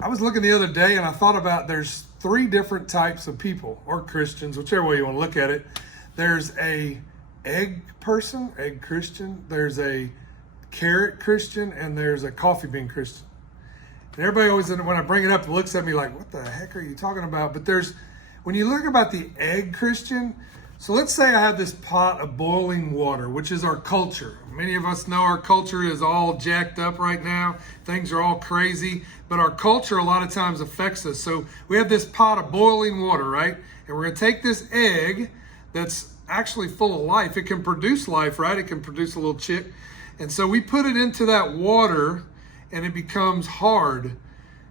I was looking the other day and I thought about there's three different types of people, or Christians, whichever way you want to look at it. There's a egg person, egg Christian. There's a carrot Christian, and there's a coffee bean Christian. And everybody always, when I bring it up, looks at me like, what the heck are you talking about? But when you look about the egg Christian, so let's say I have this pot of boiling water, which is our culture. Many of us know our culture is all jacked up right now. Things are all crazy, but our culture a lot of times affects us. So we have this pot of boiling water, right? And we're gonna take this egg that's actually full of life. It can produce life, right? It can produce a little chick. And so we put it into that water and it becomes hard.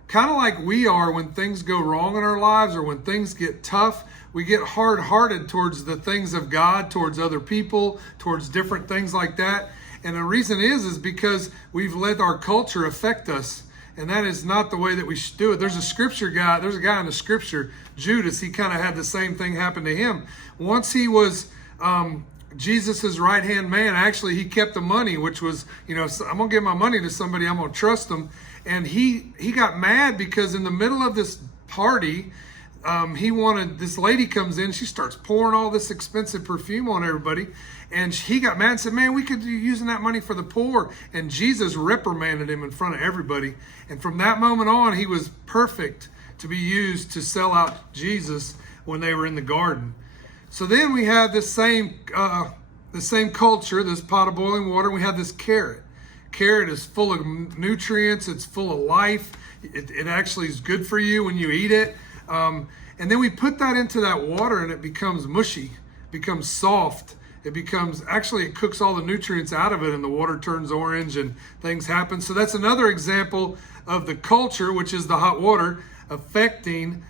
Kind of like we are when things go wrong in our lives or when things get tough. We get hard-hearted towards the things of God, towards other people, towards different things like that. And the reason is because we've let our culture affect us. And that is not the way that we should do it. There's a guy in the scripture, Judas, he kind of had the same thing happen to him. Once he was Jesus's right-hand man, actually he kept the money, which was, I'm going to give my money to somebody, I'm going to trust them. And he got mad because in the middle of this party, this lady comes in, she starts pouring all this expensive perfume on everybody. And he got mad and said, man, we could be using that money for the poor. And Jesus reprimanded him in front of everybody. And from that moment on, he was perfect to be used to sell out Jesus when they were in the garden. So then we have the same culture, this pot of boiling water. We have this carrot. Carrot is full of nutrients. It's full of life. It actually is good for you when you eat it. And then we put that into that water and it becomes mushy, becomes soft. It cooks all the nutrients out of it and the water turns orange and things happen. So that's another example of the culture, which is the hot water, affecting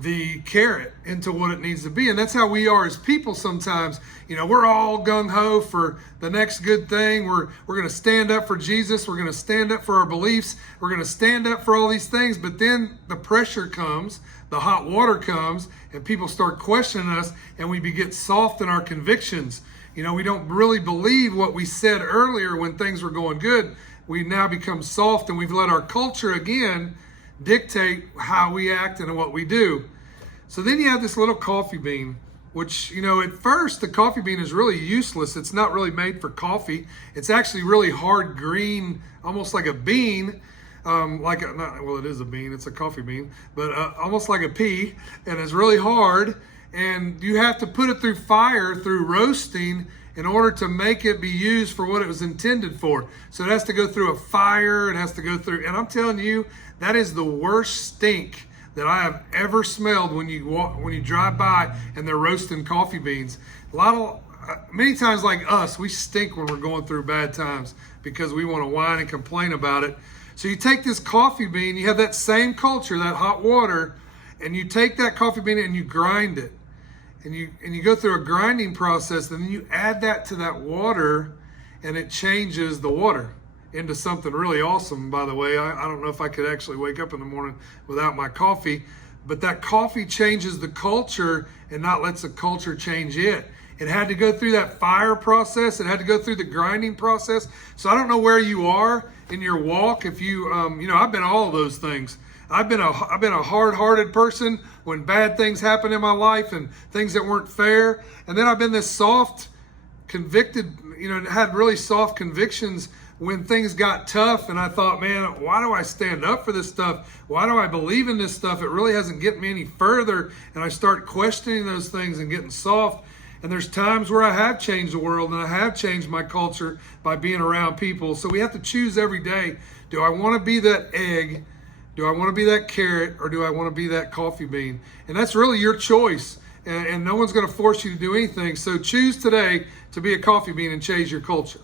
the carrot into what it needs to be. And that's how we are as people sometimes. We're all gung-ho for the next good thing. We're going to stand up for Jesus. We're going to stand up for our beliefs. We're going to stand up for all these things. But then the pressure comes, the hot water comes, and people start questioning us, and we get soft in our convictions. We don't really believe what we said earlier when things were going good. We now become soft, and we've let our culture again dictate how we act and what we do. So then you have this little coffee bean, which, at first the coffee bean is really useless. It's not really made for coffee. It's actually really hard green, almost like a bean. It is a bean, it's a coffee bean, but almost like a pea, and it's really hard. And you have to put it through fire, through roasting, in order to make it be used for what it was intended for. So it has to go through a fire, it has to go through, and I'm telling you, that is the worst stink that I have ever smelled when you drive by and they're roasting coffee beans. Many times like us, we stink when we're going through bad times because we want to whine and complain about it. So you take this coffee bean, you have that same culture, that hot water, and you take that coffee bean and you grind it. And you go through a grinding process, and then you add that to that water, and it changes the water into something really awesome, by the way. I don't know if I could actually wake up in the morning without my coffee, but that coffee changes the culture and not lets the culture change it. It had to go through that fire process. It had to go through the grinding process. So I don't know where you are in your walk. If I've been all of those things. I've been a hard-hearted person when bad things happen in my life and things that weren't fair. And then I've been this soft, convicted, had really soft convictions when things got tough. And I thought, man, why do I stand up for this stuff? Why do I believe in this stuff? It really hasn't get me any further. And I start questioning those things and getting soft. And there's times where I have changed the world and I have changed my culture by being around people. So we have to choose every day. Do I want to be that egg? Do I want to be that carrot, or do I want to be that coffee bean? And that's really your choice. And no one's going to force you to do anything. So choose today to be a coffee bean and change your culture.